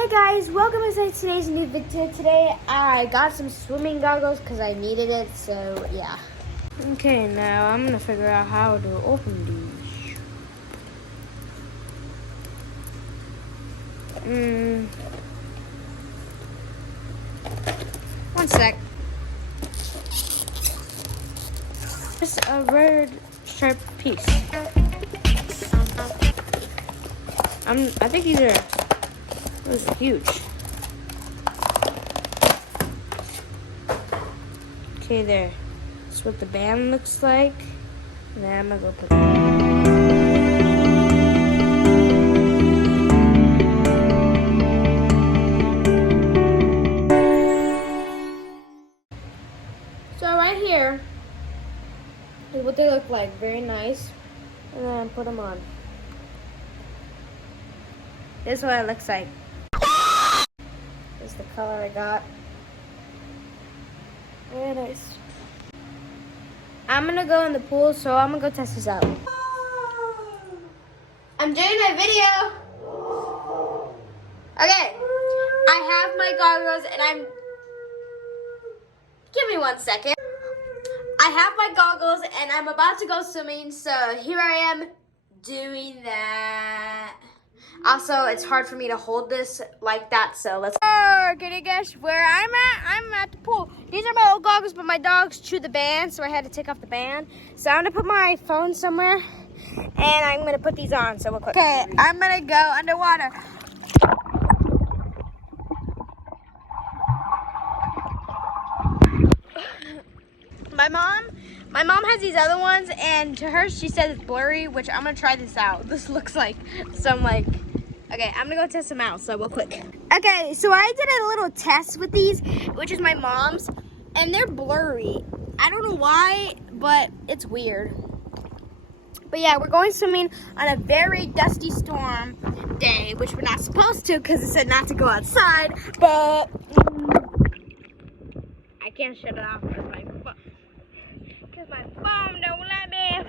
Hey guys, welcome to today's new video. Today I got some swimming goggles because I needed it, so yeah. Okay, now I'm gonna figure out how to open these. One sec. It's a red striped piece. I think those are huge. Okay, there. That's what the band looks like. And then I'm gonna go put So right here is what they look like. Very nice. And then put them on. This is what it looks like. This is the color I got. Very nice. I'm gonna go in the pool, so I'm gonna go test this out. I'm doing my video. Okay, I have my goggles and give me 1 second. I have my goggles and I'm about to go swimming, so here I am doing that. Also, it's hard for me to hold this like that, so let's go. Can you guess where I'm at? I'm at the pool. These are my old goggles, but my dogs chewed the band, so I had to take off the band. So I'm gonna put my phone somewhere, and I'm gonna put these on, so real quick. Okay, I'm gonna go underwater. My mom has these other ones, and to her, she says it's blurry, which I'm gonna try this out. This looks like some okay, I'm gonna go test them out, so real quick. Okay, so I did a little test with these, which is my mom's, and they're blurry. I don't know why, but it's weird. But yeah, we're going swimming on a very dusty storm day, which we're not supposed to because it said not to go outside, but I can't shut it off because my phone don't let me.